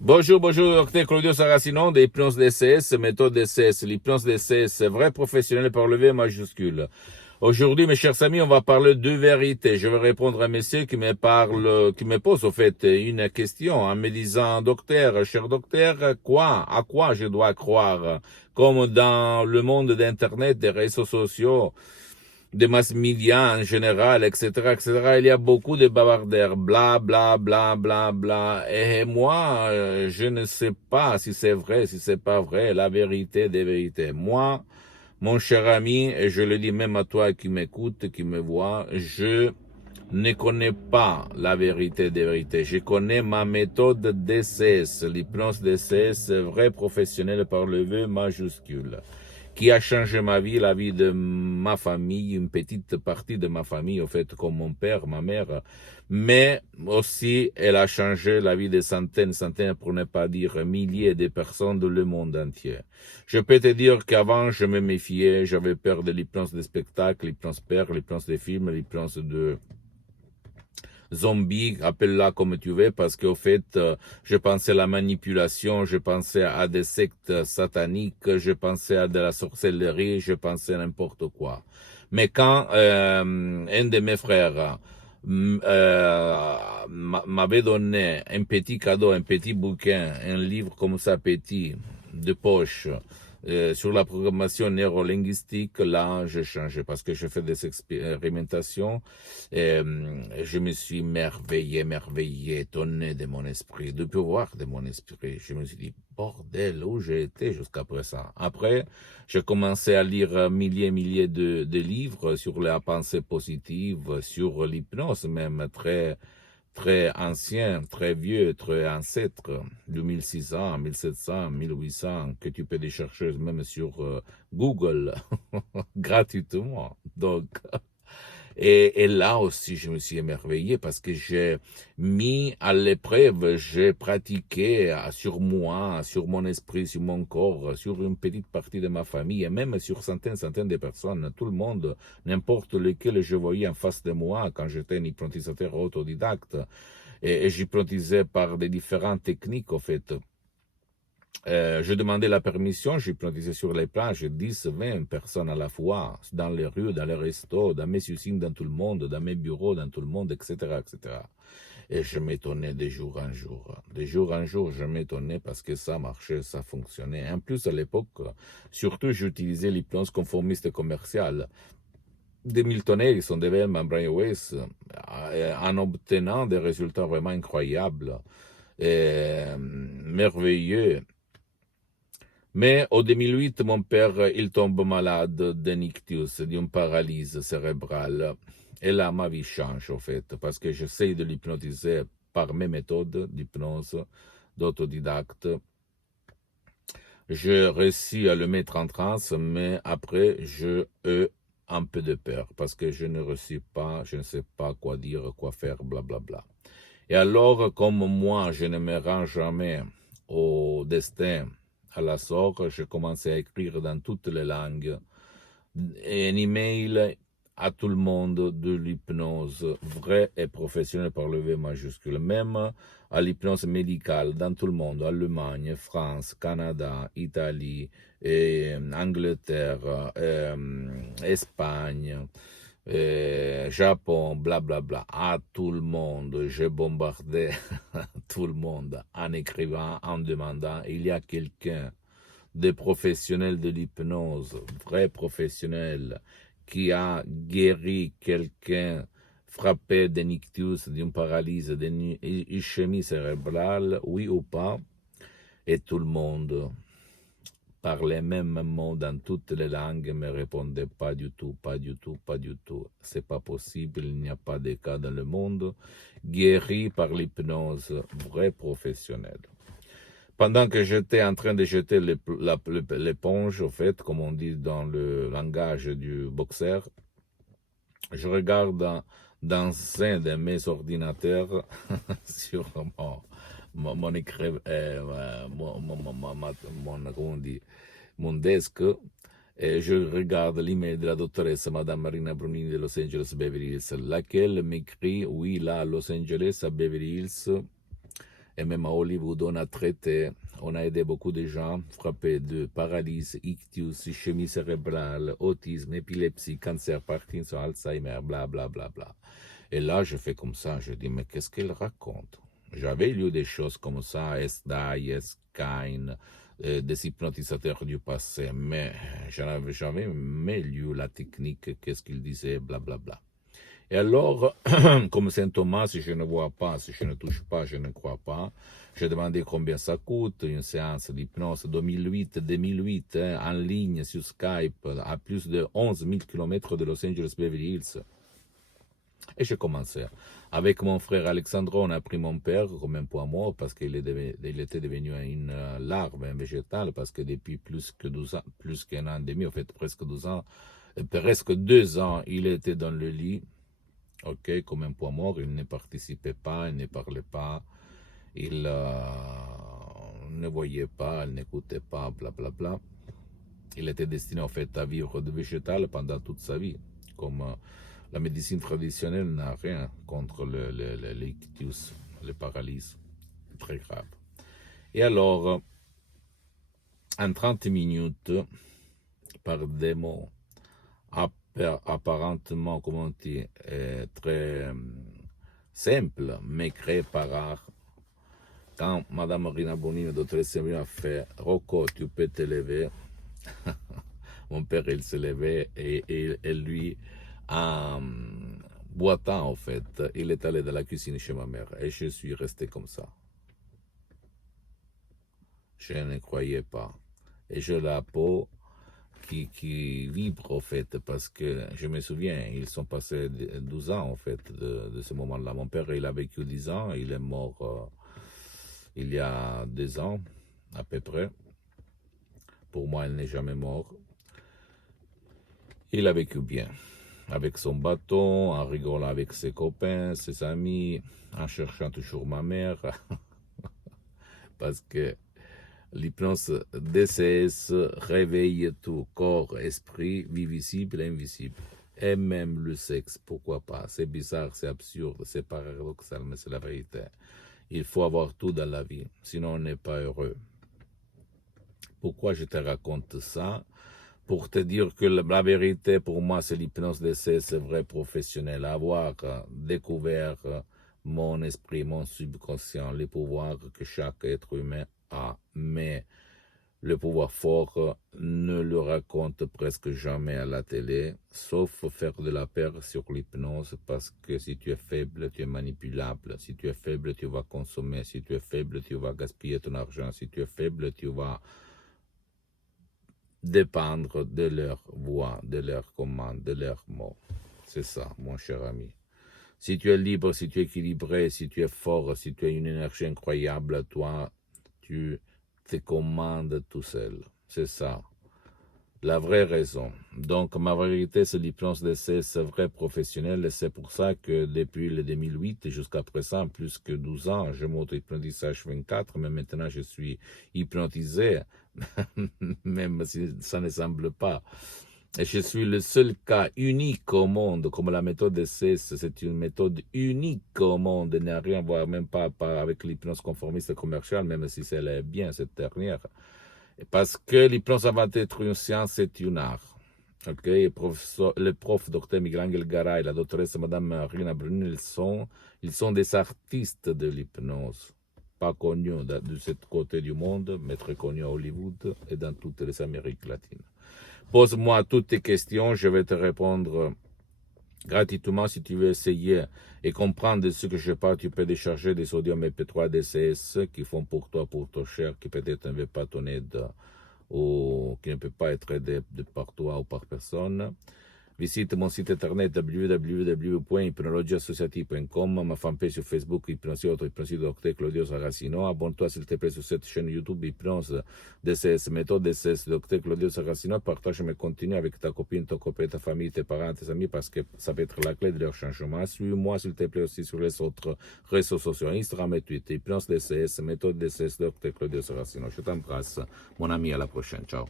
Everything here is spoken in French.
Bonjour, bonjour, docteur Claudio Saracino de l'hypnose DCS, méthode DCS. L'hypnose DCS, vrai professionnel par le V majuscule. Aujourd'hui, mes chers amis, on va parler de vérité. Je vais répondre à un monsieur qui me pose, au fait, une question en me disant, docteur, cher docteur, à quoi je dois croire? Comme dans le monde d'Internet, des réseaux sociaux, des mass médias en général, etc., il y a beaucoup de bavardaires, bla, bla, bla, bla, bla. Et moi, je ne sais pas si c'est vrai, si c'est pas vrai, la vérité des vérités. Moi, mon cher ami, et je le dis même à toi qui m'écoute, qui me voit, je ne connais pas la vérité des vérités. Je connais ma méthode DCS, l'hypnose DCS, vrai professionnel par le V majuscule, qui a changé ma vie, la vie de ma famille, une petite partie de ma famille, au fait, comme mon père, ma mère, mais aussi elle a changé la vie de centaines, pour ne pas dire milliers de personnes dans le monde entier. Je peux te dire qu'avant, je me méfiais, j'avais peur de l'hypnose des spectacles, l'hypnose père, l'hypnose des films, l'hypnose de zombies, appelle-la comme tu veux, parce qu'au fait, je pensais à la manipulation, je pensais à des sectes sataniques, je pensais à de la sorcellerie, je pensais à n'importe quoi. Mais quand un de mes frères m'avait donné un petit cadeau, un petit bouquin, un livre comme ça petit, de poche, sur la programmation neurolinguistique, là, j'ai changé parce que je fais des expérimentations et je me suis merveillé, étonné de mon esprit, de pouvoir de mon esprit. Je me suis dit, bordel, où j'ai été jusqu'à présent. Après, j'ai commencé à lire milliers de livres sur la pensée positive, sur l'hypnose même, très ancien, très vieux, très ancêtre, de 1600, 1700, 1800, que tu peux les chercher même sur Google, gratuitement. Donc, et là aussi, je me suis émerveillé parce que j'ai mis à l'épreuve, j'ai pratiqué sur moi, sur mon esprit, sur mon corps, sur une petite partie de ma famille et même sur centaines de personnes. Tout le monde, n'importe lequel je voyais en face de moi quand j'étais un hypnotisateur autodidacte. Et j'hypnotisais par des différentes techniques, en fait. Je demandais la permission, j'hypnotisais sur les plages 10, 20 personnes à la fois, dans les rues, dans les restos, dans mes usines, dans tout le monde, dans mes bureaux, dans tout le monde, etc. Et je m'étonnais de jour en jour. De jour en jour, je m'étonnais parce que ça marchait, ça fonctionnait. En plus, à l'époque, surtout, j'utilisais l'hypnose conformiste commerciale de Milton Erickson, de Bellman, Brian Weiss, en obtenant des résultats vraiment incroyables, merveilleux. Mais en 2008, mon père, il tombe malade d'un ictus, d'une paralysie cérébrale. Et là, ma vie change, en fait, parce que j'essaie de l'hypnotiser par mes méthodes d'hypnose, d'autodidacte. Je réussis à le mettre en transe, mais après, je ai un peu de peur, parce que je ne réussis pas, je ne sais pas quoi dire, quoi faire, blablabla. Et alors, comme moi, je ne me rends jamais au destin, à la sorte, je commence à écrire dans toutes les langues un email à tout le monde de l'hypnose vraie et professionnelle par le V majuscule, même à l'hypnose médicale dans tout le monde, Allemagne, France, Canada, Italie, Angleterre, Espagne, Japon, blablabla, à tout le monde. J'ai bombardé tout le monde en écrivant, en demandant, il y a quelqu'un des professionnels de l'hypnose, vrais professionnels, qui a guéri quelqu'un frappé d'un ictus, d'une paralysie, d'une ischémie cérébrale, oui ou pas, et tout le monde par les mêmes mots dans toutes les langues me répondait pas du tout, pas du tout, pas du tout. C'est pas possible, il n'y a pas de cas dans le monde guéri par l'hypnose vrai professionnel. Pendant que j'étais en train de jeter l'éponge, au fait, comme on dit dans le langage du boxeur, je regarde dans un de mes ordinateurs sur mon écran, comment on dit, mon desk, et je regarde l'email de la doctoresse Madame Marina Brunini de Los Angeles Beverly Hills, laquelle m'écrit, oui, là, à Los Angeles, à Beverly Hills, Et même à Hollywood, on a traité, on a aidé beaucoup de gens frappés de paralysie, ictus, ischémie cérébrale, autisme, épilepsie, cancer, Parkinson, Alzheimer, bla bla bla bla. Et là, je fais comme ça, je dis, mais qu'est-ce qu'elle raconte? J'avais lu des choses comme ça, S-Dye, S-Kine, des hypnotisateurs du passé, mais je n'avais jamais lu la technique, qu'est-ce qu'ils disaient, bla bla bla. Et alors, comme Saint Thomas, si je ne vois pas, si je ne touche pas, je ne crois pas. J'ai demandé combien ça coûte, une séance d'hypnose 2008, en ligne sur Skype, à plus de 11 000 km de Los Angeles Beverly Hills. Et j'ai commencé. Avec mon frère Alexandre, on a pris mon père comme un poids mort parce qu'il était devenu une larve, un végétal, parce que depuis plus qu'un an et demi, en fait presque 2 ans, il était dans le lit. Ok, comme un poids mort, il ne participait pas, il ne parlait pas, il ne voyait pas, il n'écoutait pas, bla bla bla. Il était destiné en fait à vivre de végétal pendant toute sa vie. Comme la médecine traditionnelle n'a rien contre l'ictus, le paralysie, très grave. Et alors, en 30 minutes, par des mots apparentement, comment on dit, très simple, mais créé par art. Quand Madame Rina Bonino, doctoresse Semblin, a fait « Rocco, tu peux te lever », mon père, il se levait et lui, en boitant, en fait, il est allé dans la cuisine chez ma mère et je suis resté comme ça. Je ne croyais pas. Et j'ai la peau qui vibre, en fait, parce que je me souviens, ils sont passés 12 ans, en fait, de ce moment-là. Mon père, il a vécu 10 ans, il est mort il y a 2 ans, à peu près. Pour moi, il n'est jamais mort. Il a vécu bien, avec son bâton, en rigolant avec ses copains, ses amis, en cherchant toujours ma mère, parce que l'hypnose DCS réveille tout, corps, esprit, vie visible et invisible, et même le sexe, pourquoi pas. C'est bizarre, c'est absurde, c'est paradoxal, mais c'est la vérité. Il faut avoir tout dans la vie, sinon on n'est pas heureux. Pourquoi je te raconte ça? Pour te dire que la vérité, pour moi, c'est l'hypnose d'essai, c'est vrai professionnel. Avoir découvert mon esprit, mon subconscient, les pouvoirs que chaque être humain a. Mais le pouvoir fort ne le raconte presque jamais à la télé, sauf faire de la peur sur l'hypnose, parce que si tu es faible, tu es manipulable. Si tu es faible, tu vas consommer. Si tu es faible, tu vas gaspiller ton argent. Si tu es faible, tu vas dépendre de leur voix, de leurs commandes, de leurs mots. C'est ça, mon cher ami. Si tu es libre, si tu es équilibré, si tu es fort, si tu as une énergie incroyable, toi, tu te commandes tout seul. C'est ça, la vraie raison. Donc, ma vérité, c'est l'hypnose d'essai, c'est vrai professionnel, et c'est pour ça que depuis le 2008 jusqu'à présent, plus que 12 ans, je m'auto-hypnotise H24, mais maintenant je suis hypnotisé, même si ça ne semble pas. Et je suis le seul cas unique au monde, comme la méthode d'essai, c'est une méthode unique au monde, n'a rien à voir même pas avec l'hypnose conformiste commerciale, même si elle est bien, cette dernière. Parce que l'hypnose avant d'être une science, c'est un art. Okay? Le prof Dr Miguel Garay, la doctoresse Madame Rina Brunel, ils sont des artistes de l'hypnose. Pas connus de ce côté du monde, mais très connus à Hollywood et dans toutes les Amériques latines. Pose-moi toutes tes questions, je vais te répondre gratuitement. Si tu veux essayer et comprendre de ce que je parle, tu peux décharger des sodium MP3 DCS qui font pour toi, pour ton cher, qui peut-être ne veut pas ton aide ou qui ne peut pas être aidé par toi ou par personne. Visite mon site internet www.hypnologieassociative.com, ma fanpage sur Facebook, Hypnosie Dr Claudio Saracino. Abonne-toi s'il te plaît sur cette chaîne YouTube Hypnose DCS, méthode DCS Dr Claudio Saracino. Partage mes contenus avec ta copine, ton copain, ta famille, tes parents, tes amis, parce que ça peut être la clé de leur changement. Suis-moi s'il te plaît aussi sur les autres réseaux sociaux, Instagram et Twitter, Hypnose DCS, méthode DCS Dr Claudio Saracino. Je t'embrasse, mon ami, à la prochaine. Ciao.